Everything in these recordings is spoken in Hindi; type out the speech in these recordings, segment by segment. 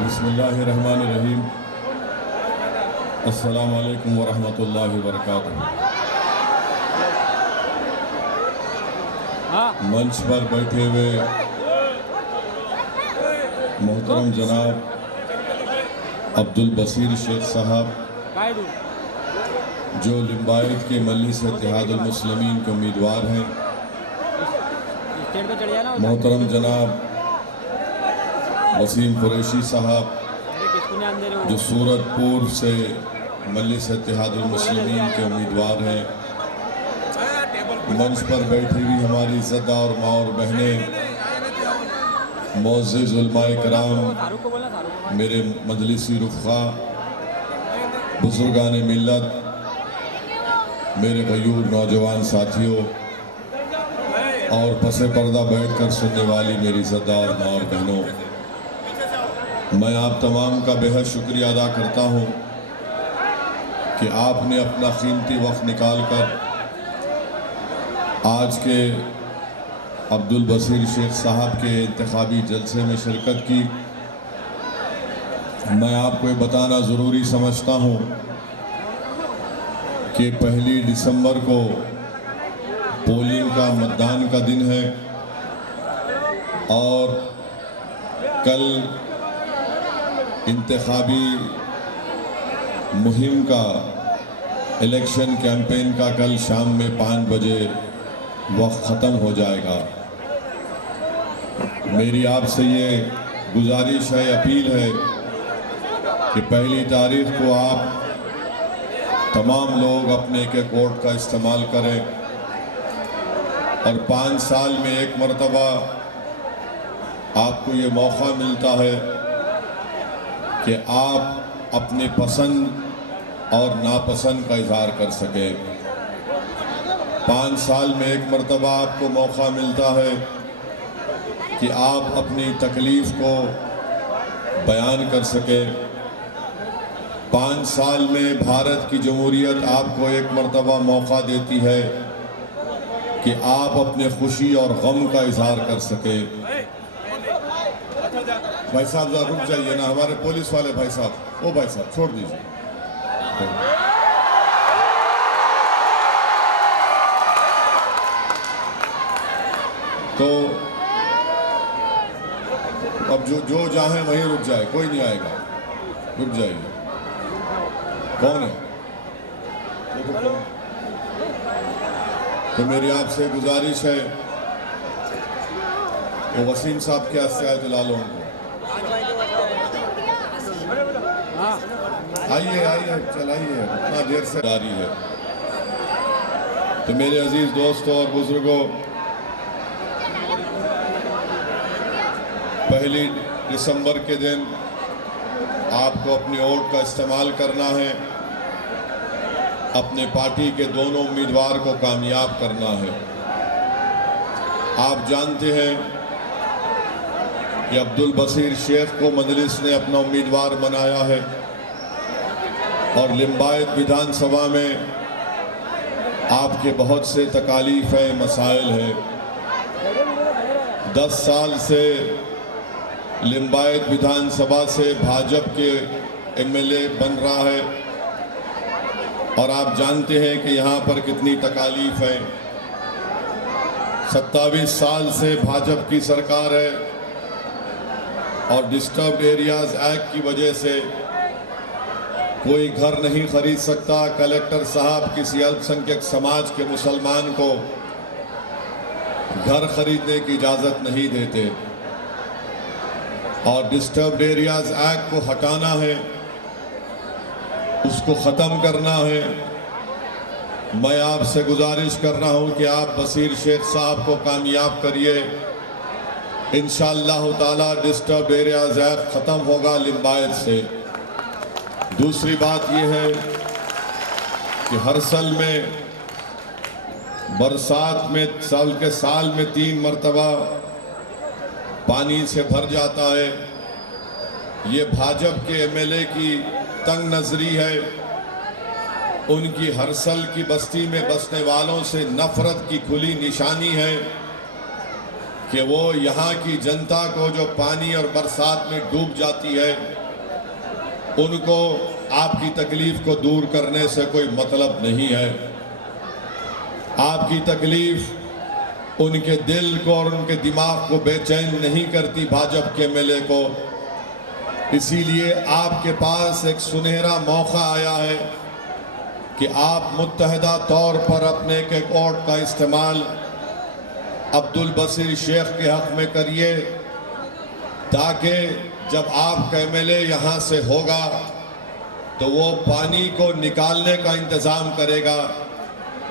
बिस्मिल्लाहिर्रहमानिर्रहीम। अस्सलामु अलैकुम वरहमतुल्लाहि वबरकातुहू। मंच पर बैठे हुए मोहतरम जनाब अब्दुल बसीर शेख साहब, जो लिम्बायत के मजलिस इत्तेहादुल मुस्लिमीन के उम्मीदवार हैं, मोहतरम जनाब वसीम कुरैशी साहब, जो सूरतपुर से मजलिस इत्तेहादुल मुस्लिमीन के उम्मीदवार हैं, मंच पर बैठी हुई हमारी इज़्ज़तदार और माँ और बहनें, मोअज़्ज़िज़ उलमाए कराम, मेरे मजलिसी रुफ़क़ा, बुज़ुर्गान मिल्लत, मेरे गयूर नौजवान साथियों और पसे पर्दा बैठकर सुनने वाली मेरी इज़्ज़तदार माँ और बहनों, मैं आप तमाम का बेहद शुक्रिया अदा करता हूँ कि आपने अपना कीमती वक्त निकाल कर आज के अब्दुल बसीर शेख साहब के इंतखाबी जलसे में शिरकत की। मैं आपको ये बताना ज़रूरी समझता हूँ कि 1 दिसंबर को पोलिंग का मतदान का दिन है और कल इंतखाबी मुहिम का, इलेक्शन कैंपेन का कल शाम में 5 बजे वक्त ख़त्म हो जाएगा। मेरी आपसे ये गुजारिश है, अपील है कि 1 तारीख को आप तमाम लोग अपने के वोट का इस्तेमाल करें और 5 साल में एक मरतबा आपको ये मौका मिलता है कि आप अपने पसंद और नापसंद का इजहार कर सकें। 5 साल में एक मरतबा आपको मौका मिलता है कि आप अपनी तकलीफ़ को बयान कर सकें। 5 साल में भारत की जमहूरियत आपको एक मरतबा मौका देती है कि आप अपने खुशी और गम का इजहार कर सकें। भाई साहब जरा रुक जाइए ना, हमारे पुलिस वाले भाई साहब, ओ भाई साहब छोड़ दीजिए। तो अब जो चाहे वहीं रुक जाए, कोई नहीं आएगा, रुक जाइए। कौन है? तो मेरी आपसे गुजारिश है, तो वसीम साहब के हस्ते दिला लो उनको। आइए आइए, चलाइए, इतना देर से जारी है। तो मेरे अजीज दोस्तों और बुजुर्गों, 1 दिसंबर के दिन आपको अपने वोट का इस्तेमाल करना है, अपने पार्टी के दोनों उम्मीदवार को कामयाब करना है। आप जानते हैं कि अब्दुल बसीर शेख को मजलिस ने अपना उम्मीदवार बनाया है और लिम्बायत विधानसभा में आपके बहुत से तकालीफ है, मसाइल है। 10 साल से लिम्बायत विधानसभा से भाजपा के एमएलए बन रहा है और आप जानते हैं कि यहाँ पर कितनी तकालीफ है। 27 साल से भाजपा की सरकार है और डिस्टर्ब्ड एरियाज एक्ट की वजह से कोई घर नहीं खरीद सकता। कलेक्टर साहब किसी अल्पसंख्यक समाज के मुसलमान को घर खरीदने की इजाज़त नहीं देते और डिस्टर्ब्ड एरियाज एक्ट को हटाना है, उसको ख़त्म करना है। मैं आपसे गुजारिश कर रहा हूं कि आप बसीर शेख साहब को कामयाब करिए। इंशाअल्लाह ताला डिस्टर्ब्ड एरियाज एक्ट ख़त्म होगा लिम्बायत से। दूसरी बात यह है कि हर साल में बरसात में साल में 3 मरतबा पानी से भर जाता है। ये भाजपा के एमएलए की तंग नजरी है। उनकी हरसल की बस्ती में बसने वालों से नफरत की खुली निशानी है कि वो यहाँ की जनता को जो पानी और बरसात में डूब जाती है, उनको आपकी तकलीफ को दूर करने से कोई मतलब नहीं है। आपकी तकलीफ उनके दिल को और उनके दिमाग को बेचैन नहीं करती भाजपा के एमएलए को। इसीलिए आपके पास एक सुनहरा मौका आया है कि आप मुत्तहदा तौर पर अपने एक वोट का इस्तेमाल अब्दुल बसीर शेख के हक में करिए, ताकि जब आपका एमएलए यहाँ से होगा तो वो पानी को निकालने का इंतज़ाम करेगा,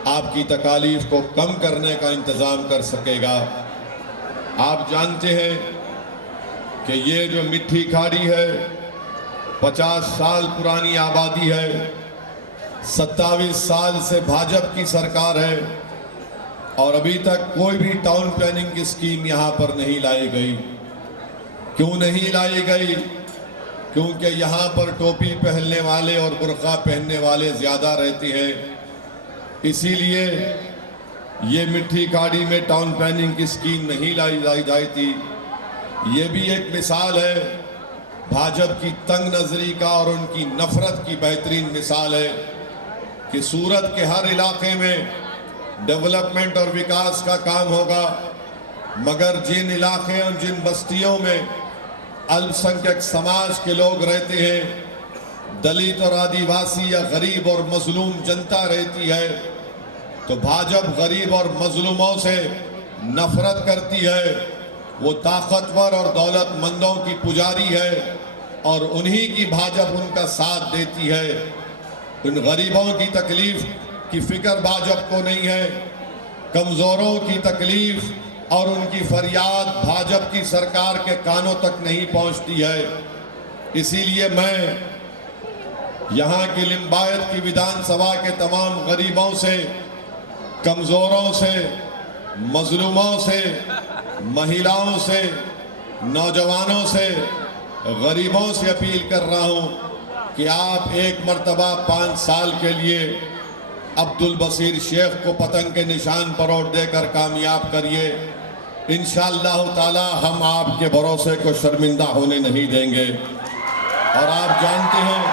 आपकी तकालीफ को कम करने का इंतज़ाम कर सकेगा। आप जानते हैं कि ये जो मिट्टी खाड़ी है 50 साल पुरानी आबादी है, 27 साल से भाजपा की सरकार है और अभी तक कोई भी टाउन प्लानिंग की स्कीम यहाँ पर नहीं लाई गई। क्यों नहीं लाई गई? क्योंकि यहाँ पर टोपी पहनने वाले और बुर्का पहनने वाले ज़्यादा रहते हैं, इसीलिए ये मिट्टी खाड़ी में टाउन प्लानिंग की स्कीम नहीं लाई जाती थी। ये भी एक मिसाल है भाजपा की तंग नजरी का और उनकी नफरत की बेहतरीन मिसाल है कि सूरत के हर इलाके में डेवलपमेंट और विकास का काम होगा, मगर जिन इलाके और जिन बस्तियों में अल्पसंख्यक समाज के लोग रहते हैं, दलित और आदिवासी या गरीब और मजलूम जनता रहती है, तो भाजपा गरीब और मजलूमों से नफरत करती है। वो ताकतवर और दौलतमंदों की पुजारी है और उन्हीं की भाजपा उनका साथ देती है। उन गरीबों की तकलीफ की फिक्र भाजपा को नहीं है, कमज़ोरों की तकलीफ और उनकी फरियाद भाजपा की सरकार के कानों तक नहीं पहुंचती है। इसीलिए मैं यहाँ की लिम्बायत की विधानसभा के तमाम गरीबों से, कमज़ोरों से, मजलूमों से, महिलाओं से, नौजवानों से, गरीबों से अपील कर रहा हूँ कि आप एक मर्तबा 5 साल के लिए अब्दुल बसीर शेख को पतंग के निशान पर वोट देकर कामयाब करिए। इंशाअल्लाह ताला हम आपके भरोसे को शर्मिंदा होने नहीं देंगे। और आप जानते हैं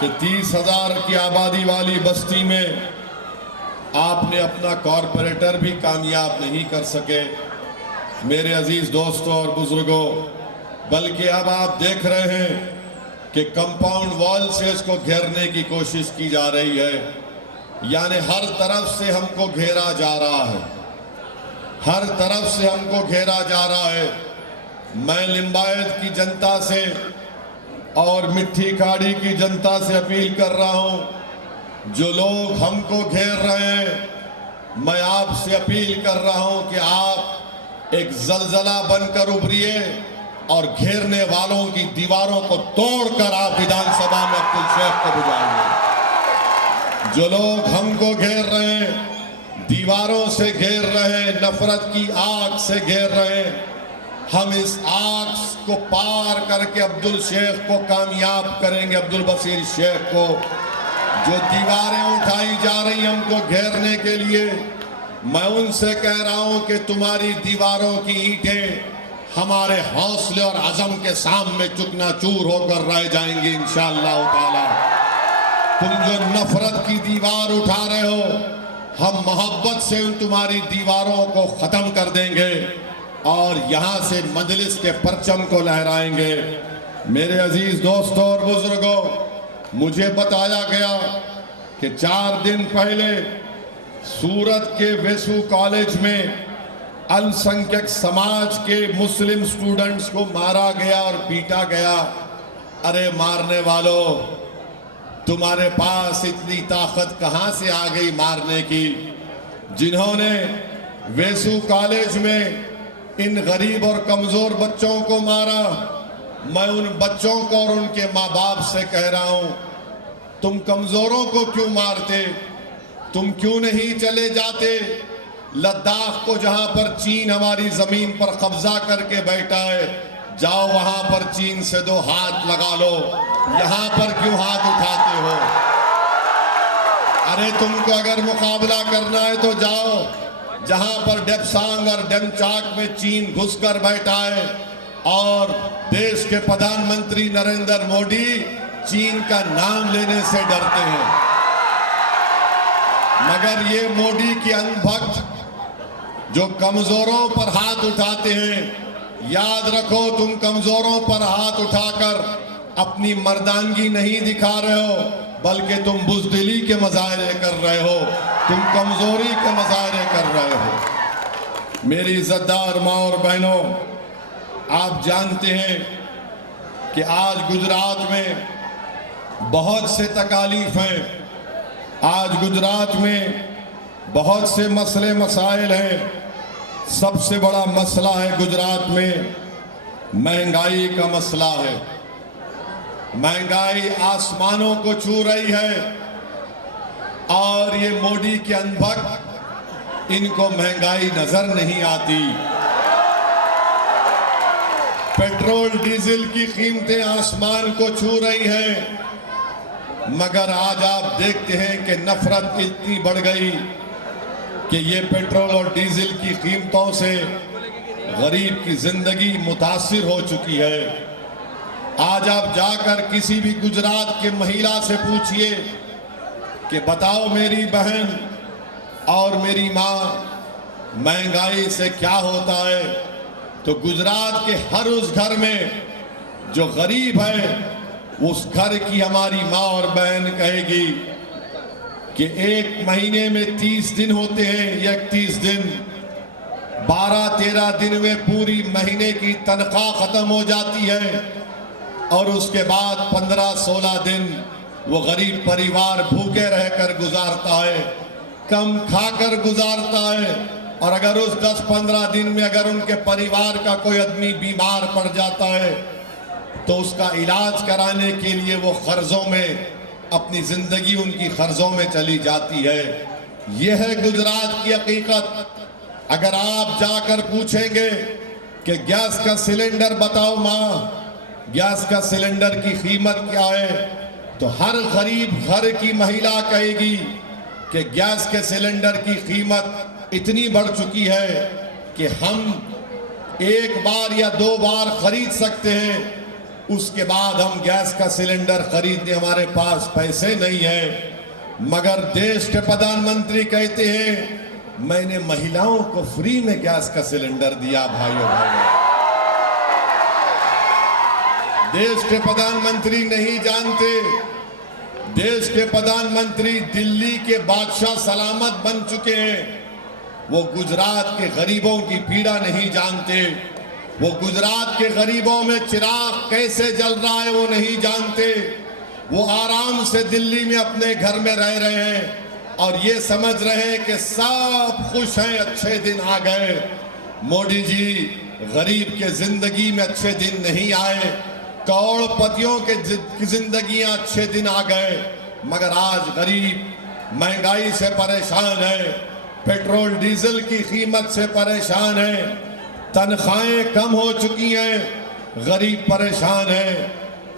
कि 30,000 की आबादी वाली बस्ती में आपने अपना कॉरपोरेटर भी कामयाब नहीं कर सके मेरे अजीज दोस्तों और बुजुर्गों, बल्कि अब आप देख रहे हैं कि कंपाउंड वॉल से इसको घेरने की कोशिश की जा रही है। यानी हर तरफ से हमको घेरा जा रहा है, हर तरफ से हमको घेरा जा रहा है। मैं लिम्बायत की जनता से और मिट्टी खाड़ी की जनता से अपील कर रहा हूं, जो लोग हमको घेर रहे हैं, मैं आपसे अपील कर रहा हूं कि आप एक जलजला बनकर उभरिए और घेरने वालों की दीवारों को तोड़कर आप विधानसभा में अब्दुल शेख को बुलाएंगे। जो लोग हमको घेर रहे हैं, दीवारों से घेर रहे हैं, नफरत की आग से घेर रहे हैं, हम इस आग को पार करके अब्दुल शेख को कामयाब करेंगे। अब्दुल बसीर शेख को जो दीवारें उठाई जा रही हमको घेरने के लिए, मैं उनसे कह रहा हूं कि तुम्हारी दीवारों की ईंटें हमारे हौसले और अज़म के सामने चूकनाचूर होकर रह जाएंगी इंशाअल्लाह ताला। तुम जो नफरत की दीवार उठा रहे हो, हम मोहब्बत से उन तुम्हारी दीवारों को खत्म कर देंगे और यहां से मजलिस के परचम को लहराएंगे। मेरे अजीज दोस्तों और बुजुर्गों, मुझे बताया गया कि 4 दिन पहले सूरत के वेसू कॉलेज में अल्पसंख्यक समाज के मुस्लिम स्टूडेंट्स को मारा गया और पीटा गया। अरे मारने वालों, तुम्हारे पास इतनी ताकत कहां से आ गई मारने की? जिन्होंने वेसू कॉलेज में इन गरीब और कमजोर बच्चों को मारा, मैं उन बच्चों को और उनके माँ बाप से कह रहा हूं, तुम कमजोरों को क्यों मारते? तुम क्यों नहीं चले जाते लद्दाख को, जहां पर चीन हमारी जमीन पर कब्जा करके बैठा है? जाओ वहां पर चीन से 2 हाथ लगा लो, यहां पर क्यों हाथ उठाते हो? अरे तुमको अगर मुकाबला करना है तो जाओ जहां पर डेप्सांग और डेमचाक में चीन घुसकर बैठा है और देश के प्रधानमंत्री नरेंद्र मोदी चीन का नाम लेने से डरते हैं। मगर ये मोदी के अंधभक्त जो कमजोरों पर हाथ उठाते हैं, याद रखो तुम कमजोरों पर हाथ उठाकर अपनी मर्दानगी नहीं दिखा रहे हो, बल्कि तुम बुज़दिली के मज़ाहरे कर रहे हो, तुम कमजोरी के मज़ाहरे कर रहे हो। मेरी इज्जतदार माँ और बहनों, आप जानते हैं कि आज गुजरात में बहुत से तकालीफ हैं, आज गुजरात में बहुत से मसले मसाइल हैं। सबसे बड़ा मसला है गुजरात में महंगाई का मसला है। महंगाई आसमानों को छू रही है और ये मोदी के अंधभक्त, इनको महंगाई नजर नहीं आती। पेट्रोल डीजल की कीमतें आसमान को छू रही हैं, मगर आज आप देखते हैं कि नफरत इतनी बढ़ गई कि ये पेट्रोल और डीजल की कीमतों से गरीब की जिंदगी मुतासिर हो चुकी है। आज आप जाकर किसी भी गुजरात के महिला से पूछिए कि बताओ मेरी बहन और मेरी माँ, महंगाई से क्या होता है, तो गुजरात के हर उस घर में जो गरीब है, उस घर की हमारी माँ और बहन कहेगी कि एक महीने में 30 दिन होते हैं, 31 दिन, 12-13 दिन में पूरी महीने की तनख्वाह खत्म हो जाती है और उसके बाद 15-16 दिन वो गरीब परिवार भूखे रहकर गुजारता है, कम खाकर गुजारता है। और अगर उस 10-15 दिन में अगर उनके परिवार का कोई आदमी बीमार पड़ जाता है तो उसका इलाज कराने के लिए वो कर्जों में, अपनी जिंदगी उनकी कर्जों में चली जाती है। यह है गुजरात की हकीकत। अगर आप जाकर पूछेंगे कि गैस का सिलेंडर बताओ माँ, गैस का सिलेंडर की कीमत क्या है, तो हर गरीब घर की महिला कहेगी कि गैस के सिलेंडर की कीमत इतनी बढ़ चुकी है कि हम एक बार या 2 बार खरीद सकते हैं, उसके बाद हम गैस का सिलेंडर खरीदने हमारे पास पैसे नहीं है। मगर देश के प्रधानमंत्री कहते हैं मैंने महिलाओं को फ्री में गैस का सिलेंडर दिया। भाइयों देश के प्रधानमंत्री नहीं जानते, देश के प्रधानमंत्री दिल्ली के बादशाह सलामत बन चुके हैं। वो गुजरात के गरीबों की पीड़ा नहीं जानते, वो गुजरात के गरीबों में चिराग कैसे जल रहा है वो नहीं जानते। वो आराम से दिल्ली में अपने घर में रह रहे हैं और ये समझ रहे हैं कि सब खुश हैं, अच्छे दिन आ गए। मोदी जी, गरीब के जिंदगी में अच्छे दिन नहीं आए, करोड़पतियों के जिंदगियां अच्छे दिन आ गए, मगर आज गरीब महंगाई से परेशान है, पेट्रोल डीजल की कीमत से परेशान है, तनख्वाहें कम हो चुकी हैं, गरीब परेशान है।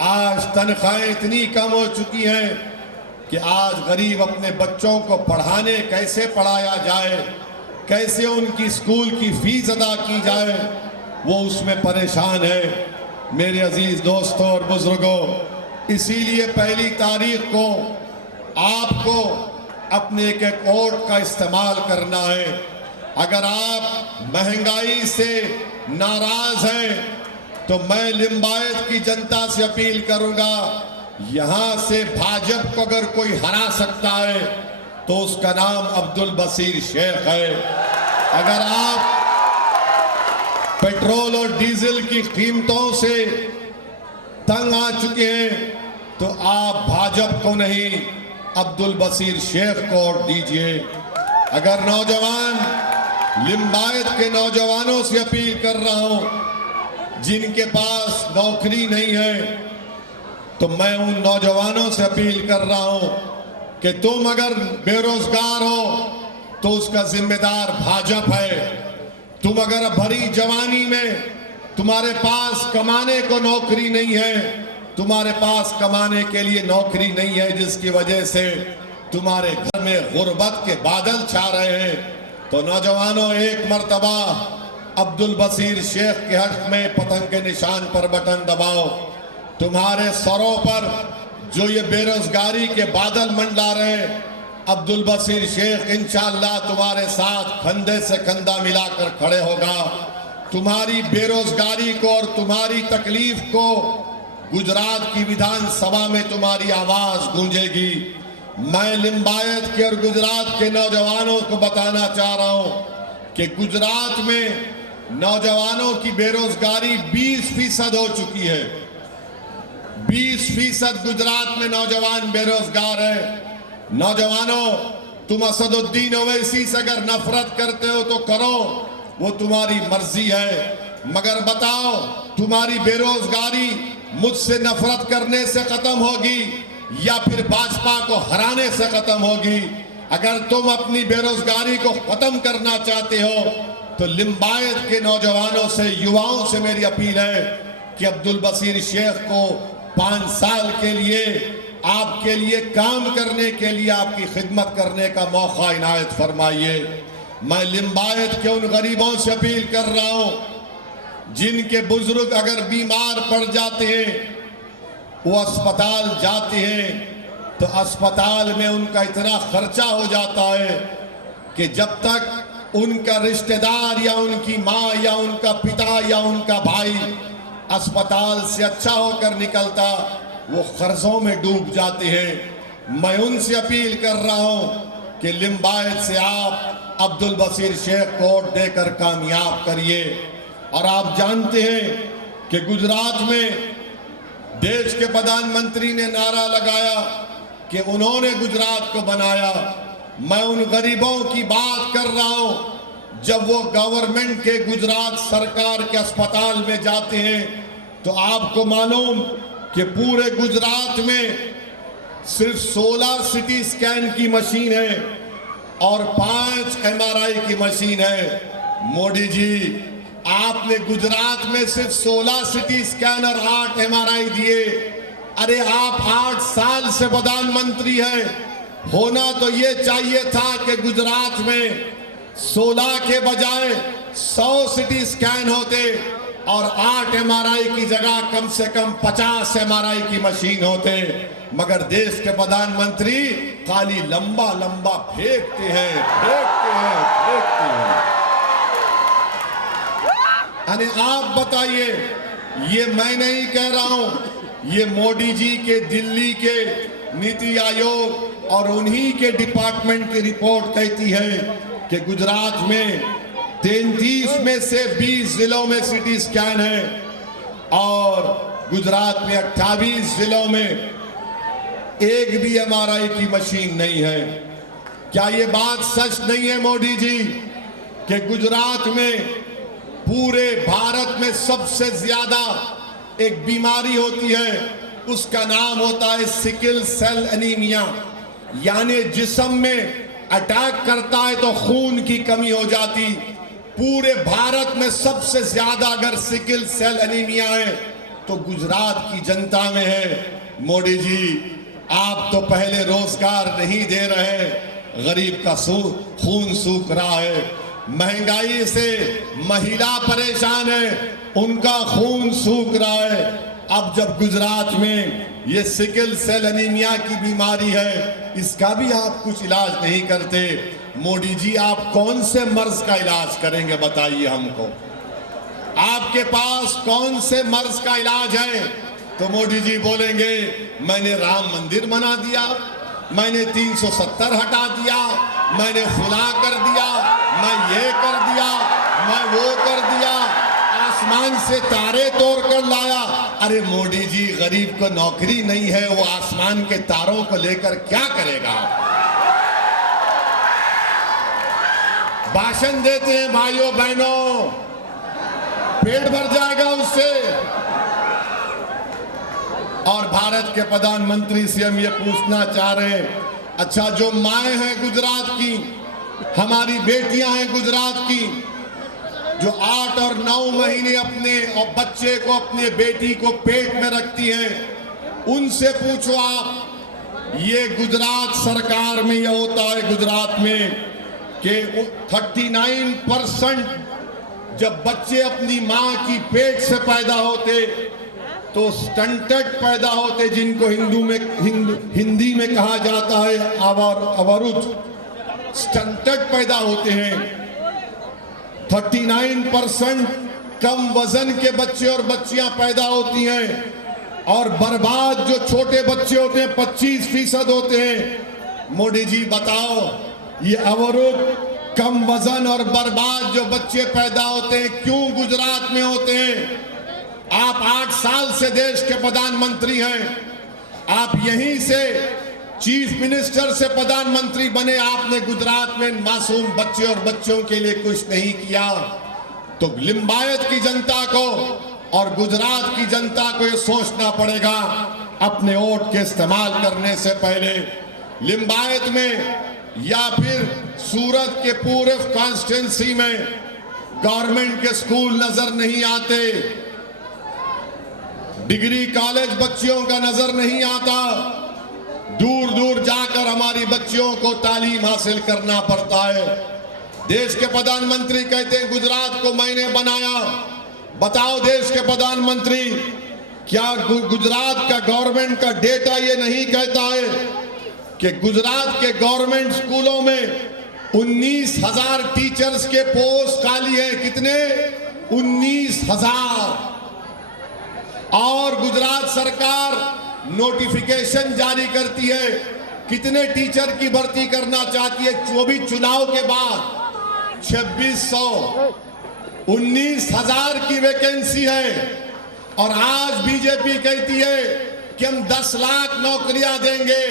आज तनख्वाहें इतनी कम हो चुकी हैं कि आज गरीब अपने बच्चों को पढ़ाने कैसे पढ़ाया जाए, कैसे उनकी स्कूल की फीस अदा की जाए, वो उसमें परेशान है। मेरे अजीज दोस्तों और बुजुर्गों, इसीलिए 1 तारीख को आपको अपने एक वोट का इस्तेमाल करना है। अगर आप महंगाई से नाराज हैं तो मैं लिंबायत की जनता से अपील करूंगा, यहां से भाजपा को अगर कोई हरा सकता है तो उसका नाम अब्दुल बशीर शेख है। अगर आप पेट्रोल और डीजल की कीमतों से तंग आ चुके हैं तो आप भाजपा को नहीं, अब्दुल बशीर शेख को वोट दीजिए। अगर नौजवान, लिंबायत के नौजवानों से अपील कर रहा हूं जिनके पास नौकरी नहीं है, तो मैं उन नौजवानों से अपील कर रहा हूं कि तुम अगर बेरोजगार हो तो उसका जिम्मेदार भाजपा है। तुम अगर भरी जवानी में तुम्हारे पास कमाने को नौकरी नहीं है, तुम्हारे पास कमाने के लिए नौकरी नहीं है, जिसकी वजह से तुम्हारे घर में गुर्बत के बादल छा रहे हैं, तो नौजवानों, एक मर्तबा अब्दुल बसीर शेख के हक में पतंग के निशान पर बटन दबाओ। तुम्हारे सरों पर जो ये बेरोजगारी के बादल मंडला रहे, अब्दुल बसीर शेख इंशाअल्लाह तुम्हारे साथ कंधे से कंधा मिलाकर खड़े होगा। तुम्हारी बेरोजगारी को और तुम्हारी तकलीफ को गुजरात की विधानसभा में तुम्हारी आवाज गूंजेगी। मैं लिंबायत के और गुजरात के नौजवानों को बताना चाह रहा हूं कि गुजरात में नौजवानों की बेरोजगारी 20% हो चुकी है। 20% गुजरात में नौजवान बेरोजगार है। नौजवानों, तुम असदुद्दीन ओवैसी से अगर नफरत करते हो तो करो, वो तुम्हारी मर्जी है, मगर बताओ तुम्हारी बेरोजगारी मुझसे नफरत करने से खत्म होगी या फिर भाजपा को हराने से खत्म होगी? अगर तुम अपनी बेरोजगारी को खत्म करना चाहते हो तो लिंबायत के नौजवानों से, युवाओं से मेरी अपील है कि अब्दुल बसीर शेख को 5 साल के लिए आपके लिए काम करने के लिए, आपकी खिदमत करने का मौका इनायत फरमाइए। मैं लिंबायत के उन गरीबों से अपील कर रहा हूं जिनके बुजुर्ग अगर बीमार पड़ जाते हैं, वो अस्पताल जाते हैं तो अस्पताल में उनका इतना खर्चा हो जाता है कि जब तक उनका रिश्तेदार या उनकी माँ या उनका पिता या उनका भाई अस्पताल से अच्छा होकर निकलता, वो कर्जों में डूब जाते हैं। मैं उनसे अपील कर रहा हूं कि लिंबायत से आप अब्दुल बसीर शेख को वोट देकर कामयाब करिए। और आप जानते हैं कि गुजरात में देश के प्रधानमंत्री ने नारा लगाया कि उन्होंने गुजरात को बनाया। मैं उन गरीबों की बात कर रहा हूं जब वो गवर्नमेंट के गुजरात सरकार के अस्पताल में जाते हैं तो आपको मालूम कि पूरे गुजरात में सिर्फ 16 सिटी स्कैन की मशीन है और 5 MRI की मशीन है। मोदी जी, आपने गुजरात में सिर्फ 16 सिटी स्कैन और 8 MRI दिए। अरे आप 8 साल से प्रधानमंत्री हैं, होना तो ये चाहिए था कि गुजरात में 16 के बजाय 100 सिटी स्कैन होते और 8 MRI की जगह कम से कम 50 MRI की मशीन होते। मगर देश के प्रधानमंत्री खाली लंबा लंबा फेंकते हैं, फेंकते हैं, फेंकते हैं। अरे आप बताइए, ये मैं नहीं कह रहा हूं, ये मोदी जी के दिल्ली के नीति आयोग और उन्हीं के डिपार्टमेंट की रिपोर्ट कहती है कि गुजरात में 33 में से 20 जिलों में सिटी स्कैन है और गुजरात में 28 जिलों में एक भी MRI की मशीन नहीं है। क्या ये बात सच नहीं है मोदी जी कि गुजरात में पूरे भारत में सबसे ज्यादा एक बीमारी होती है, उसका नाम होता है सिकल सेल एनीमिया, यानी जिस्म में अटैक करता है तो खून की कमी हो जाती। पूरे भारत में सबसे ज्यादा अगर सिकल सेल एनीमिया है तो गुजरात की जनता में है। मोदी जी, आप तो पहले रोजगार नहीं दे रहे, गरीब का खून सूख रहा है, महंगाई से महिला परेशान है, उनका खून सूख रहा है। अब जब गुजरात में ये सिकल सेल एनीमिया की बीमारी है, इसका भी आप कुछ इलाज नहीं करते। मोदी जी, आप कौन से मर्ज का इलाज करेंगे बताइए हमको? आपके पास कौन से मर्ज का इलाज है? तो मोदी जी बोलेंगे मैंने राम मंदिर बना दिया, मैंने 370 हटा दिया, मैंने खुला कर दिया, मैं ये कर दिया, मैं वो कर दिया, आसमान से तारे तोड़ कर लाया। अरे मोदी जी, गरीब को नौकरी नहीं है, वो आसमान के तारों को लेकर क्या करेगा? भाषण देते हैं भाइयों बहनों, पेट भर जाएगा उससे। और भारत के प्रधानमंत्री से हम ये पूछना चाह रहे हैं, अच्छा जो माएं हैं गुजरात की, हमारी बेटियां हैं गुजरात की, जो 8 और 9 महीने अपने और बच्चे को, अपने बेटी को पेट में रखती हैं, उनसे पूछो आप, ये गुजरात सरकार में यह होता है गुजरात में कि 39% जब बच्चे अपनी मां की पेट से पैदा होते तो स्टंटेड पैदा होते, जिनको हिंदी में कहा जाता है अवरुद्ध, स्टंटेड पैदा होते हैं। 39% कम वजन के बच्चे और बच्चियां पैदा होती हैं, और बर्बाद जो छोटे बच्चे होते हैं 25% होते हैं। मोदी जी बताओ, ये अवरुद्ध, कम वजन और बर्बाद जो बच्चे पैदा होते हैं क्यों गुजरात में होते हैं? आप 8 साल से देश के प्रधानमंत्री हैं, आप यहीं से चीफ मिनिस्टर से प्रधानमंत्री बने, आपने गुजरात में मासूम बच्चे और बच्चों के लिए कुछ नहीं किया। तो लिंबायत की जनता को और गुजरात की जनता को यह सोचना पड़ेगा अपने वोट के इस्तेमाल करने से पहले। लिंबायत में या फिर सूरत के पूरे कॉन्स्टिट्यूंसी में गवर्नमेंट के स्कूल नजर नहीं आते, डिग्री कॉलेज बच्चियों का नजर नहीं आता, दूर दूर जाकर हमारी बच्चियों को तालीम हासिल करना पड़ता है। देश के प्रधानमंत्री कहते हैं गुजरात को मैंने बनाया। बताओ देश के प्रधानमंत्री, क्या गुजरात का गवर्नमेंट का डेटा ये नहीं कहता है कि गुजरात के गवर्नमेंट स्कूलों में 19,000 टीचर्स के पोस्ट खाली हैं? कितने? 19,000। और गुजरात सरकार नोटिफिकेशन जारी करती है, कितने टीचर की भर्ती करना चाहती है? 24 चुनाव के बाद 2600, 19,000 की वैकेंसी है। और आज बीजेपी कहती है कि हम 10 लाख नौकरियां देंगे।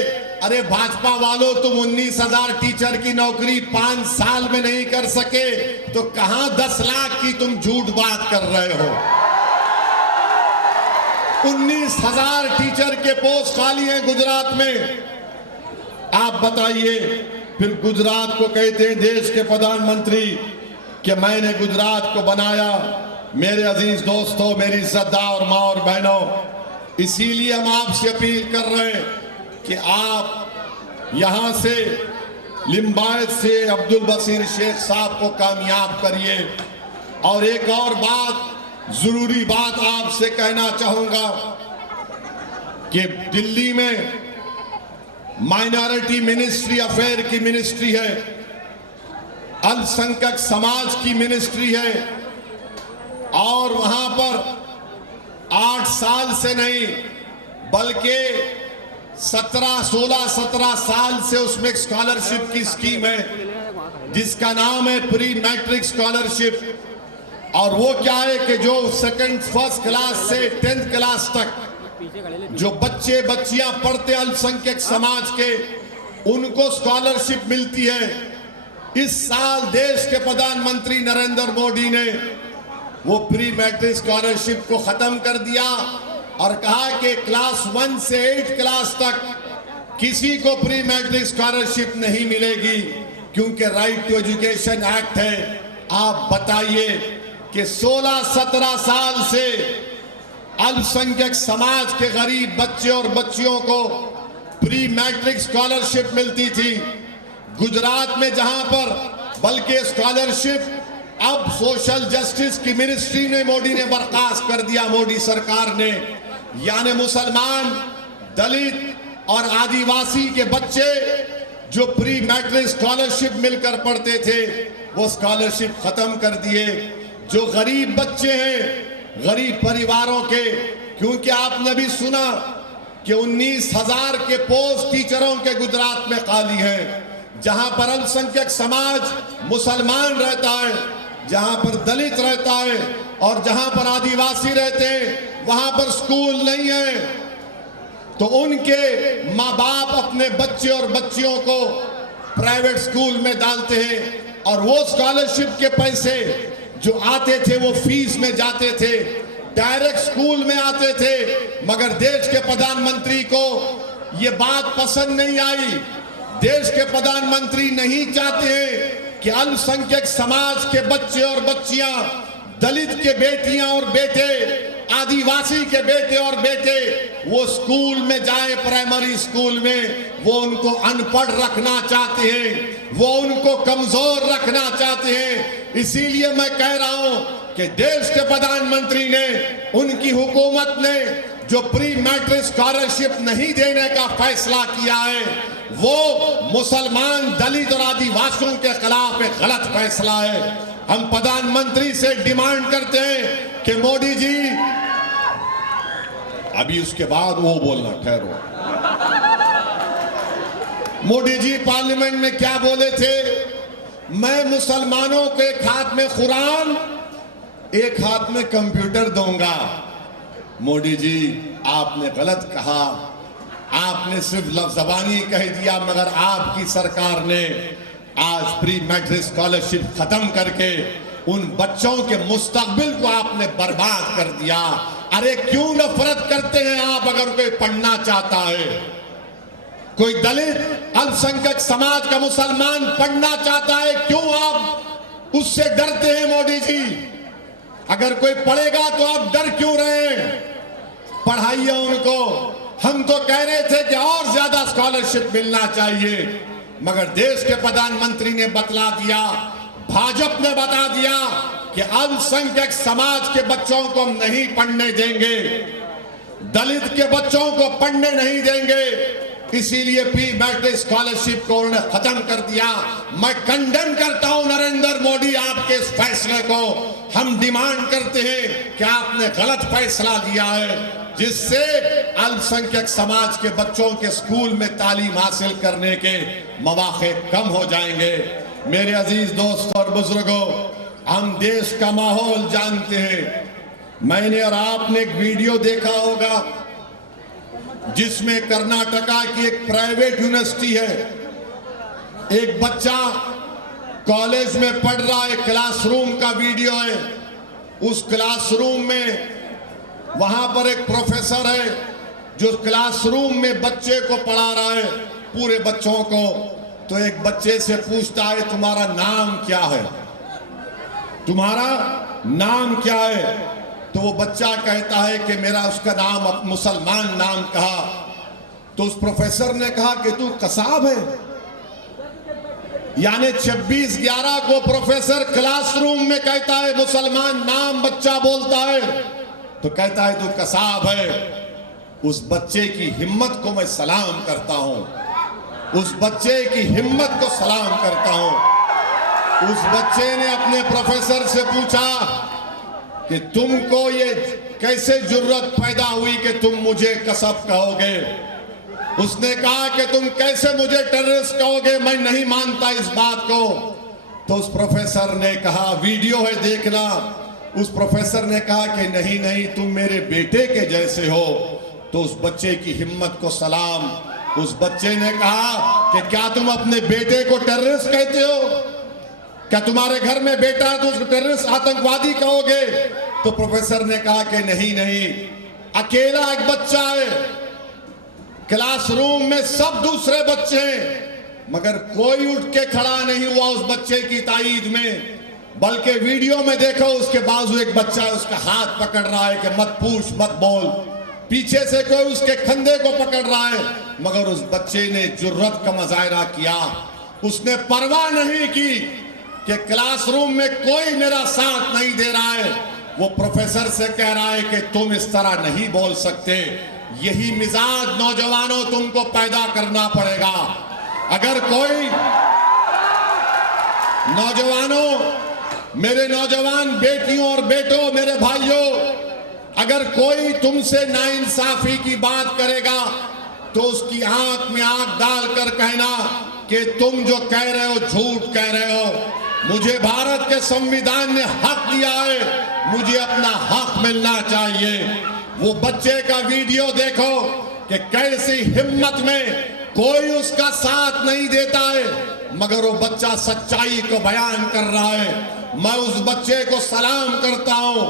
अरे भाजपा वालों, तुम 19,000 टीचर की नौकरी 5 साल में नहीं कर सके तो कहां 10 लाख की तुम झूठ बात कर रहे हो? 19,000 टीचर के पोस्ट खाली हैं गुजरात में। आप बताइए, फिर गुजरात को कहते हैं देश के प्रधानमंत्री कि मैंने गुजरात को बनाया। मेरे अजीज दोस्तों, मेरी इज्जतदार माँ और बहनों, इसीलिए हम आपसे अपील कर रहे हैं कि आप यहां से लिंबायत से अब्दुल बशीर शेख साहब को कामयाब करिए। और एक और बात, जरूरी बात आपसे कहना चाहूंगा कि दिल्ली में माइनॉरिटी मिनिस्ट्री अफेयर की मिनिस्ट्री है, अल्पसंख्यक समाज की मिनिस्ट्री है, और वहां पर 8 साल से नहीं बल्कि 16-17 साल से उसमें एक स्कॉलरशिप की स्कीम है जिसका नाम है प्री मैट्रिक स्कॉलरशिप। और वो क्या है कि जो फर्स्ट क्लास से 10th क्लास तक जो बच्चे बच्चियां पढ़ते अल्पसंख्यक समाज के, उनको स्कॉलरशिप मिलती है। इस साल देश के प्रधानमंत्री नरेंद्र मोदी ने वो प्री मैट्रिक स्कॉलरशिप को खत्म कर दिया और कहा कि क्लास 1 से 8 क्लास तक किसी को प्री मैट्रिक स्कॉलरशिप नहीं मिलेगी, क्योंकि राइट टू एजुकेशन एक्ट है। आप बताइए कि 16-17 साल से अल्पसंख्यक समाज के गरीब बच्चे और बच्चियों को प्री मैट्रिक स्कॉलरशिप मिलती थी। गुजरात में जहां पर बल्कि स्कॉलरशिप अब सोशल जस्टिस की मिनिस्ट्री ने मोदी ने बर्खास्त कर दिया, मोदी सरकार ने। यानी मुसलमान, दलित और आदिवासी के बच्चे जो प्री मैट्रिक स्कॉलरशिप मिलकर पढ़ते थे वो स्कॉलरशिप खत्म कर दिए। जो गरीब बच्चे हैं, गरीब परिवारों के, क्योंकि आपने भी सुना कि 19,000 के पोस्ट टीचरों के गुजरात में खाली हैं, जहां पर अल्पसंख्यक समाज मुसलमान रहता है, जहां पर दलित रहता है और जहां पर आदिवासी रहते हैं, वहां पर स्कूल नहीं है। तो उनके माँ बाप अपने बच्चे और बच्चियों को प्राइवेट स्कूल में डालते हैं और वो स्कॉलरशिप के पैसे जो आते थे वो फीस में जाते थे, डायरेक्ट स्कूल में आते थे। मगर देश के प्रधानमंत्री को ये बात पसंद नहीं आई। देश के प्रधानमंत्री नहीं चाहते हैं कि अल्पसंख्यक समाज के बच्चे और बच्चियां, दलित के बेटियां और बेटे, आदिवासी के बेटे और बेटे वो स्कूल में जाए, प्राइमरी स्कूल में। वो उनको अनपढ़ रखना चाहते हैं, वो उनको कमजोर रखना चाहते हैं। इसीलिए मैं कह रहा हूं कि देश के प्रधानमंत्री ने, उनकी हुकूमत ने जो प्री मैट्रिक स्कॉलरशिप नहीं देने का फैसला किया है, वो मुसलमान, दलित और आदिवासियों के खिलाफ एक गलत फैसला है। हम प्रधानमंत्री से डिमांड करते हैं कि मोदी जी, अभी उसके बाद वो बोलना, ठहरो। मोदी जी पार्लियामेंट में क्या बोले थे? मैं मुसलमानों के एक हाथ में कुरान, एक हाथ में कंप्यूटर दूंगा। मोदी जी, आपने गलत कहा। आपने सिर्फ लफ्ज़बानी कह दिया, मगर आपकी सरकार ने आज प्री मैट्रिक स्कॉलरशिप खत्म करके उन बच्चों के मुस्तकबिल को आपने बर्बाद कर दिया। अरे क्यों नफरत करते हैं आप? अगर कोई पढ़ना चाहता है, कोई दलित, अल्पसंख्यक समाज का मुसलमान पढ़ना चाहता है, क्यों आप उससे डरते हैं? मोदी जी, अगर कोई पढ़ेगा तो आप डर क्यों रहे हैं? पढ़ाइए उनको। हम तो कह रहे थे कि और ज्यादा स्कॉलरशिप मिलना चाहिए, मगर देश के प्रधानमंत्री ने बतला दिया, भाजपा ने बता दिया कि अल्पसंख्यक समाज के बच्चों को हम नहीं पढ़ने देंगे, दलित के बच्चों को पढ़ने नहीं देंगे। इसीलिए प्री मैट्रिक स्कॉलरशिप को उन्होंने खत्म कर दिया। मैं कंडेम करता हूं नरेंद्र मोदी आपके इस फैसले को। हम डिमांड करते हैं कि आपने गलत फैसला लिया है, जिससे अल्पसंख्यक समाज के बच्चों के स्कूल में तालीम हासिल करने के मौके कम हो जाएंगे। मेरे अजीज दोस्तों और बुजुर्गों, हम देश का माहौल जानते हैं। मैंने और आपने एक वीडियो देखा होगा जिसमें कर्नाटका की एक प्राइवेट यूनिवर्सिटी है, एक बच्चा कॉलेज में पढ़ रहा है, क्लासरूम का वीडियो है। उस क्लासरूम में वहां पर एक प्रोफेसर है जो क्लासरूम में बच्चे को पढ़ा रहा है, पूरे बच्चों को। तो एक बच्चे से पूछता है, तुम्हारा नाम क्या है? तुम्हारा नाम क्या है? तो वो बच्चा कहता है कि मेरा, उसका नाम, मुसलमान नाम कहा। तो उस प्रोफेसर ने कहा कि तू कसाब है। यानी 26/11 को प्रोफेसर क्लासरूम में कहता है मुसलमान नाम, बच्चा बोलता है तो कहता है तू कसाब है। उस बच्चे की हिम्मत को मैं सलाम करता हूं। उस बच्चे की हिम्मत को सलाम करता हूं। उस बच्चे ने अपने प्रोफेसर से पूछा कि तुमको ये कैसे जुर्रत पैदा हुई कि तुम मुझे कसब कहोगे? उसने कहा कि तुम कैसे मुझे टेररिस्ट कहोगे? मैं नहीं मानता इस बात को। तो उस प्रोफेसर ने कहा, वीडियो है देखना, उस प्रोफेसर ने कहा कि नहीं नहीं, तुम मेरे बेटे के जैसे हो। तो उस बच्चे की हिम्मत को सलाम। उस बच्चे ने कहा कि क्या तुम अपने बेटे को टेररिस्ट कहते हो? क्या तुम्हारे घर में बेटा है तो उसको टेररिस्ट, आतंकवादी कहोगे? तो प्रोफेसर ने कहा कि नहीं नहीं, अकेला एक बच्चा है, क्लासरूम में सब दूसरे बच्चे हैं, मगर कोई उठ के खड़ा नहीं हुआ उस बच्चे की ताईद में। बल्कि वीडियो में देखो, उसके बाजू एक बच्चा है, उसका हाथ पकड़ रहा है कि मत पूछ मत बोल। पीछे से कोई उसके कंधे को पकड़ रहा है, मगर उस बच्चे ने जुर्रत का मुजाहिरा किया। उसने परवाह नहीं की कि क्लासरूम में कोई मेरा साथ नहीं दे रहा है। वो प्रोफेसर से कह रहा है कि तुम इस तरह नहीं बोल सकते। यही मिजाज नौजवानों तुमको पैदा करना पड़ेगा। अगर कोई नौजवानों, मेरे नौजवान बेटियों और बेटों, मेरे भाइयों, अगर कोई तुमसे नाइंसाफी की बात करेगा तो उसकी आंख में आंख डालकर कहना कि तुम जो कह रहे हो झूठ कह रहे हो। मुझे भारत के संविधान ने हक दिया है, मुझे अपना हक मिलना चाहिए। वो बच्चे का वीडियो देखो कि कैसी हिम्मत में कोई उसका साथ नहीं देता है, मगर वो बच्चा सच्चाई को बयान कर रहा है। मैं उस बच्चे को सलाम करता हूं,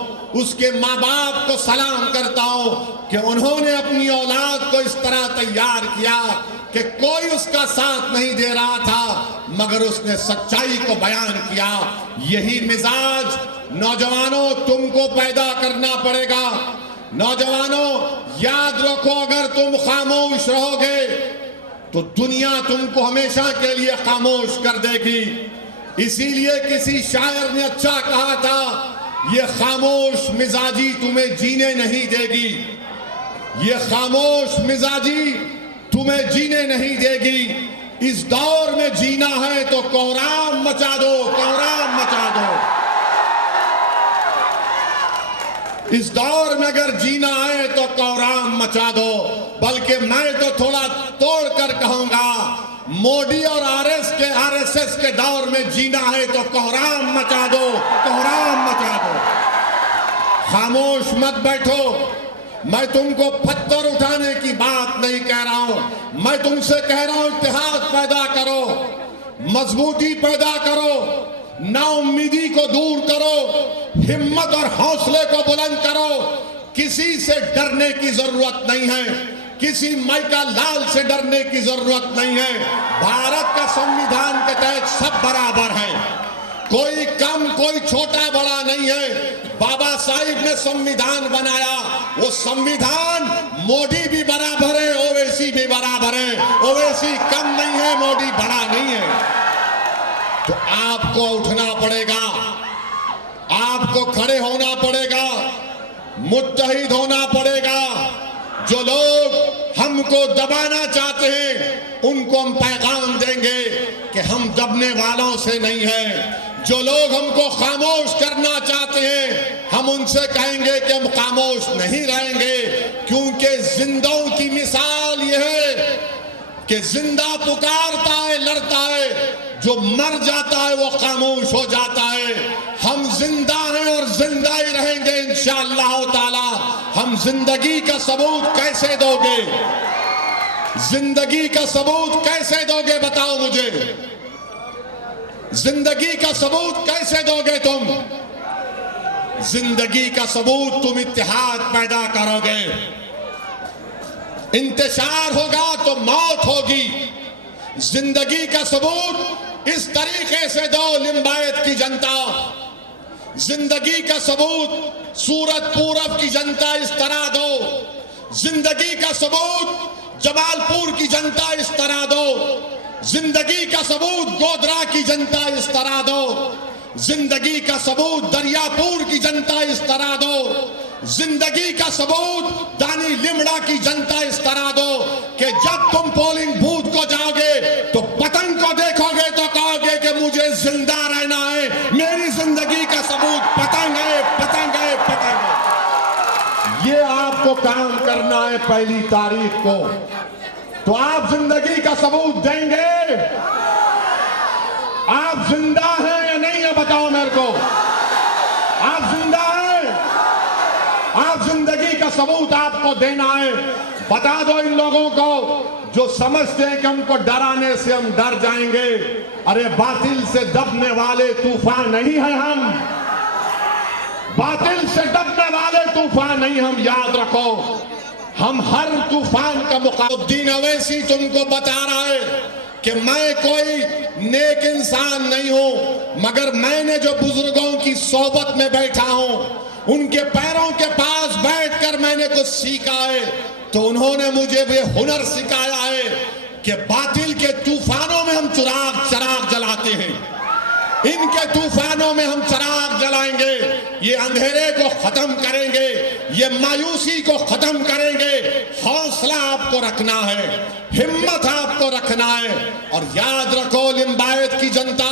उसके माँ बाप को सलाम करता हूं कि उन्होंने अपनी औलाद को इस तरह तैयार किया कि कोई उसका साथ नहीं दे रहा था, मगर उसने सच्चाई को बयान किया। यही मिजाज नौजवानों तुमको पैदा करना पड़ेगा। नौजवानों याद रखो, अगर तुम खामोश रहोगे तो दुनिया तुमको हमेशा के लिए खामोश कर देगी। इसीलिए किसी शायर ने अच्छा कहा था, ये खामोश मिजाजी तुम्हें जीने नहीं देगी, ये खामोश मिजाजी तुम्हें जीने नहीं देगी। इस दौर में जीना है तो कोहराम मचा दो, कोहराम मचा दो। इस दौर में अगर जीना है तो कोहराम मचा दो। बल्कि मैं तो थोड़ा तोड़ कर कहूंगा, मोदी और आरएसएस के दौर में जीना है तो कोहराम मचा दो, कोहराम मचा दो। खामोश मत बैठो। मैं तुमको पत्थर उठाने की बात नहीं कह रहा हूं, मैं तुमसे कह रहा हूं इत्तेहाद पैदा करो, मजबूती पैदा करो, नाउम्मीदी को दूर करो, हिम्मत और हौसले को बुलंद करो। किसी से डरने की जरूरत नहीं है, किसी माइका लाल से डरने की जरूरत नहीं है। भारत का संविधान के तहत सब बराबर हैं, कोई कम कोई छोटा बड़ा नहीं है। बाबा साहिब ने संविधान बनाया, वो संविधान मोदी भी बराबर है, ओवैसी भी बराबर है। ओवैसी कम नहीं है, मोदी बड़ा नहीं है। तो आपको उठना पड़ेगा, आपको खड़े होना पड़ेगा, मुत्तहिद होना पड़ेगा। जो लोग हमको दबाना चाहते हैं उनको हम पैगाम देंगे कि हम दबने वालों से नहीं हैं। जो लोग हमको खामोश करना चाहते हैं हम उनसे कहेंगे कि हम खामोश नहीं रहेंगे, क्योंकि जिंदाओं की मिसाल यह है कि जिंदा पुकारता है, लड़ता है, जो मर जाता है वो खामोश हो जाता है। हम जिंदा हैं और जिंदा ही रहेंगे इंशाअल्लाह ताला। हम जिंदगी का सबूत कैसे दोगे, जिंदगी का सबूत कैसे दोगे बताओ मुझे, जिंदगी का सबूत कैसे दोगे तुम? जिंदगी का सबूत तुम इत्तेहाद पैदा करोगे। इंतशार होगा तो मौत होगी। जिंदगी का सबूत इस तरीके से दो लिंबायत की जनता, जिंदगी का सबूत सूरत पूरब की जनता इस तरह दो, जिंदगी का सबूत जमालपुर की जनता इस तरह दो, जिंदगी का सबूत गोधरा की जनता इस तरह दो, जिंदगी का सबूत दरियापुर की जनता इस तरह दो, जिंदगी का सबूत दानी लिमड़ा की जनता इस तरह दो कि जब तुम पोलिंग बूथ को जाओगे तो पतंग को देखोगे तो कहोगे कि मुझे जिंदा रहना है, मेरी जिंदगी का सबूत पतंग है, पतंग है, पतंग है। ये आपको काम करना है पहली तारीख को। तो आप जिंदगी का सबूत देंगे? आप जिंदा हैं या नहीं है बताओ मेरे को। आप जिंदा हैं? आप जिंदगी का सबूत आपको देना है। बता दो इन लोगों को जो समझते हैं कि हमको डराने से हम डर जाएंगे। अरे बातिल से दबने वाले तूफान नहीं है हम, बातिल से दबने वाले तूफान नहीं हम, याद रखो। हम हर तूफान का मुकाबला। अवैसी तुमको बता रहा है कि मैं कोई नेक इंसान नहीं हूं, मगर मैंने जो बुजुर्गों की सोबत में बैठा हूं, उनके पैरों के पास बैठकर मैंने कुछ सीखा है। तो उन्होंने मुझे वे हुनर सिखाया है कि बातिल के तूफानों में हम चिराग जलाते हैं, इनके तूफानों में हम चिराग जलाएंगे। ये अंधेरे को खत्म करेंगे, ये मायूसी को खत्म करेंगे। हौसला आपको रखना है, हिम्मत आपको रखना है। और याद रखो लिंबायत की जनता,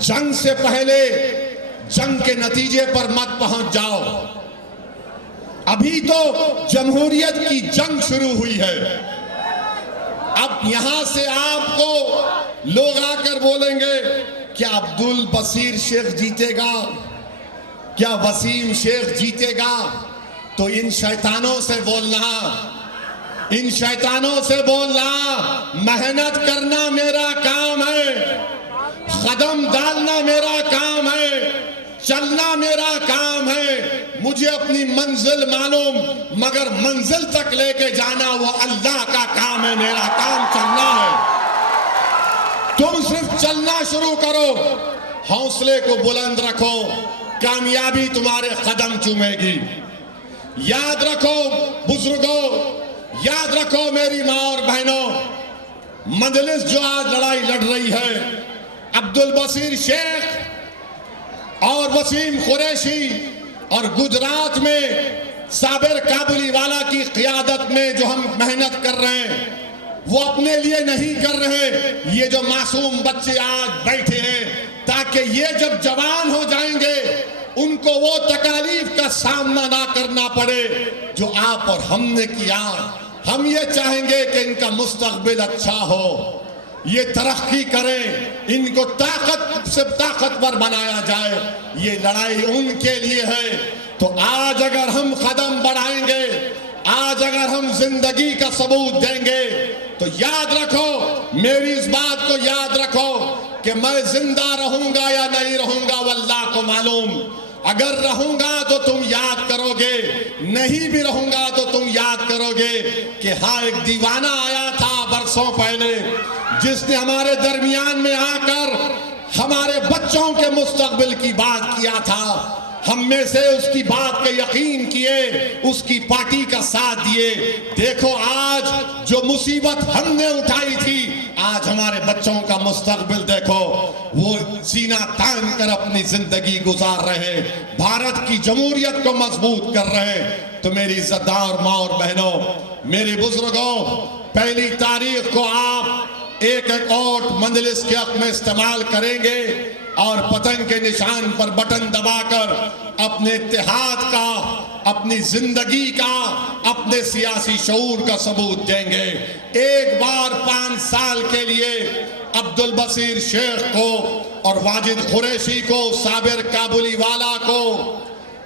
जंग से पहले जंग के नतीजे पर मत पहुंच जाओ। अभी तो जमहूरियत की जंग शुरू हुई है। अब यहां से आपको लोग आकर बोलेंगे क्या अब्दुल बसीर शेख जीतेगा, क्या वसीम शेख जीतेगा? तो इन शैतानों से बोलना, इन शैतानों से बोलना, मेहनत करना मेरा काम है, कदम डालना मेरा काम है, चलना मेरा काम है। मुझे अपनी मंजिल मालूम, मगर मंजिल तक लेके जाना वो अल्लाह का काम है, मेरा काम चलना है। तुम सिर्फ चलना शुरू करो, हौसले को बुलंद रखो, कामयाबी तुम्हारे कदम चूमेगी। याद रखो बुजुर्गों, याद रखो मेरी माँ और बहनों, मजलिस जो आज लड़ाई लड़ रही है, अब्दुल बशीर शेख और वसीम कुरैशी और गुजरात में साबिर काबुलीवाला की क़ियादत में जो हम मेहनत कर रहे हैं, वो अपने लिए नहीं कर रहे। ये जो मासूम बच्चे आज बैठे हैं, ताकि ये जब जवान हो जाएंगे उनको वो तकालीफ का सामना ना करना पड़े जो आप और हमने किया। हम ये चाहेंगे कि इनका मुस्तकबिल अच्छा हो, ये तरक्की करें, इनको ताकत से ताकतवर बनाया जाए। ये लड़ाई उनके लिए है। तो आज अगर हम कदम बढ़ाएंगे, आज अगर हम जिंदगी का सबूत देंगे, तो याद रखो, मेरी इस बात को याद रखो कि मैं जिंदा रहूंगा या नहीं रहूंगा वल्लाह को मालूम। अगर रहूंगा तो तुम याद करोगे, नहीं भी रहूंगा तो तुम याद करोगे कि हाँ, एक दीवाना आया था बरसों पहले जिसने हमारे दरमियान में आकर हमारे बच्चों के मुस्तकबिल की बात किया था। हम में से उसकी बात पे यकीन किए, उसकी पार्टी का साथ दिए। देखो आज जो मुसीबत हमने उठाई थी, आज हमारे बच्चों का मुस्तकबिल देखो, वो सीना तान कर अपनी जिंदगी गुजार रहे हैं, भारत की जमहूरियत को मजबूत कर रहे हैं। तो मेरी इज्जतदार माँ और बहनों, मेरे बुजुर्गों, पहली तारीख को आप एक वोट मजलिस के हक में इस्तेमाल करेंगे और पतंग के निशान पर बटन दबाकर अपने इत्तेहाद का, अपनी जिंदगी का, अपने सियासी शऊर का सबूत देंगे। एक बार 5 साल के लिए अब्दुल बशीर शेख को और वाजिद कुरैशी को, साबिर काबुलीवाला को,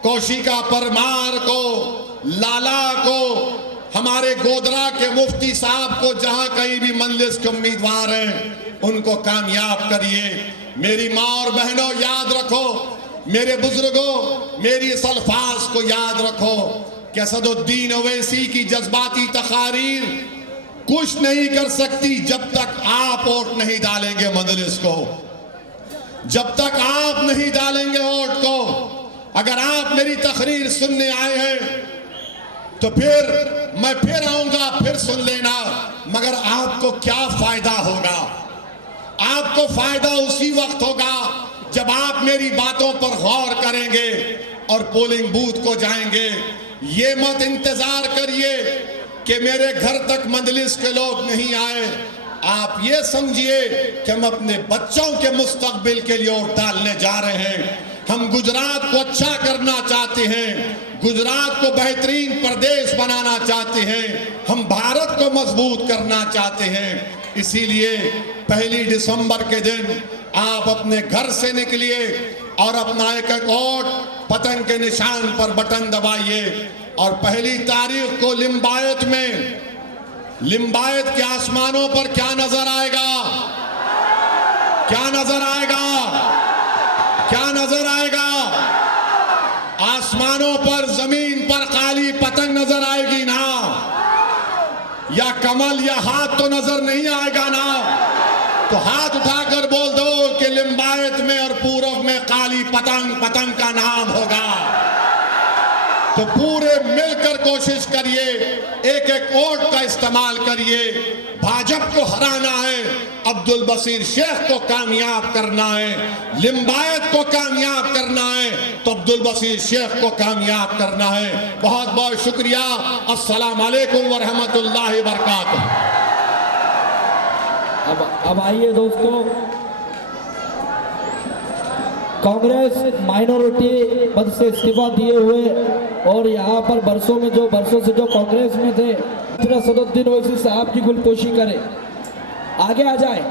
कौशिका परमार को, लाला को, हमारे गोदरा के मुफ्ती साहब को, जहां कहीं भी मजलिस के उम्मीदवार हैं उनको कामयाब करिए। मेरी माँ और बहनों याद रखो, मेरे बुजुर्गों, मेरी इस अल्फाज को याद रखो कि असदुद्दीन ओवैसी की जज्बाती तकारीर कुछ नहीं कर सकती जब तक आप वोट नहीं डालेंगे मजलिस को, जब तक आप नहीं डालेंगे वोट को। अगर आप मेरी तकरीर सुनने आए हैं तो फिर मैं फिर आऊंगा, फिर सुन लेना, मगर आपको क्या फायदा होगा? आपको फायदा उसी वक्त होगा जब आप मेरी बातों पर गौर करेंगे और पोलिंग बूथ को जाएंगे। ये मत इंतजार करिए कि मेरे घर तक मजलिस के लोग नहीं आए। आप ये समझिए कि हम अपने बच्चों के मुस्तकबिल के लिए वोट डालने जा रहे हैं। हम गुजरात को अच्छा करना चाहते हैं, गुजरात को बेहतरीन प्रदेश बनाना चाहते हैं, हम भारत को मजबूत करना चाहते हैं। इसीलिए 1 दिसंबर के दिन आप अपने घर से निकलिए और अपना एक वोट पतंग के निशान पर बटन दबाइए। और 1 तारीख को लिम्बायत में, लिम्बायत के आसमानों पर क्या नजर आएगा? क्या नजर आएगा? क्या नजर आएगा? आसमानों पर, जमीन पर काली पतंग नजर आएगी ना? या कमल या हाथ तो नजर नहीं आएगा ना? तो हाथ उठाकर बोल दो कि लिम्बायत में और पूरब में काली पतंग, पतंग का नाम होगा। तो पूरे मिलकर कोशिश करिए, एक एक वोट का इस्तेमाल करिए। भाजपा को हराना है, अब्दुल बशीर शेख को कामयाब करना है, लिम्बायत को कामयाब करना है, तो अब्दुल बशीर शेख को कामयाब करना है। बहुत बहुत शुक्रिया। अस्सलाम वालेकुम व रहमतुल्लाहि व बरकातुहू। अब आइए दोस्तों, कांग्रेस माइनॉरिटी पद से इस्तीफा दिए हुए और यहाँ पर बरसों से जो कांग्रेस में थे, असदुद्दीन ओवैसी साहब की गुलपोशी करें। आगे आ जाए।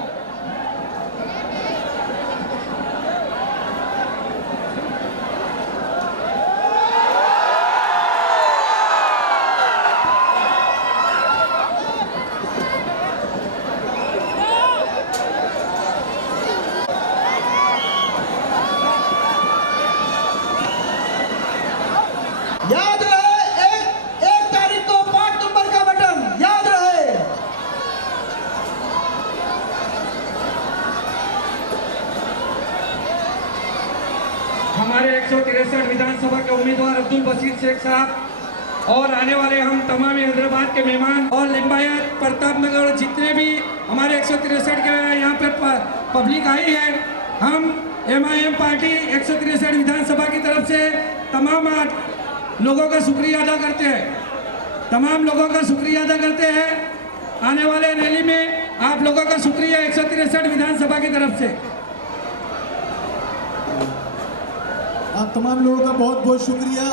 याद रहे, एक तारीख को 5 नंबर का बटन याद रहे। हमारे 163 विधानसभा के उम्मीदवार अब्दुल बशीर शेख साहब और आने वाले हम तमाम हैदराबाद के मेहमान और लिंबायत प्रतापनगर जितने भी हमारे 163 के यहाँ पर पब्लिक आई है, हम MIM पार्टी 163 विधानसभा की तरफ से तमाम लोगों का शुक्रिया अदा करते हैं, तमाम लोगों का शुक्रिया अदा करते हैं। आने वाले रैली में आप लोगों का शुक्रिया 163 विधानसभा की तरफ से। आप तमाम लोगों का बहुत बहुत शुक्रिया।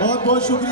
बहुत बहुत शुक्रिया।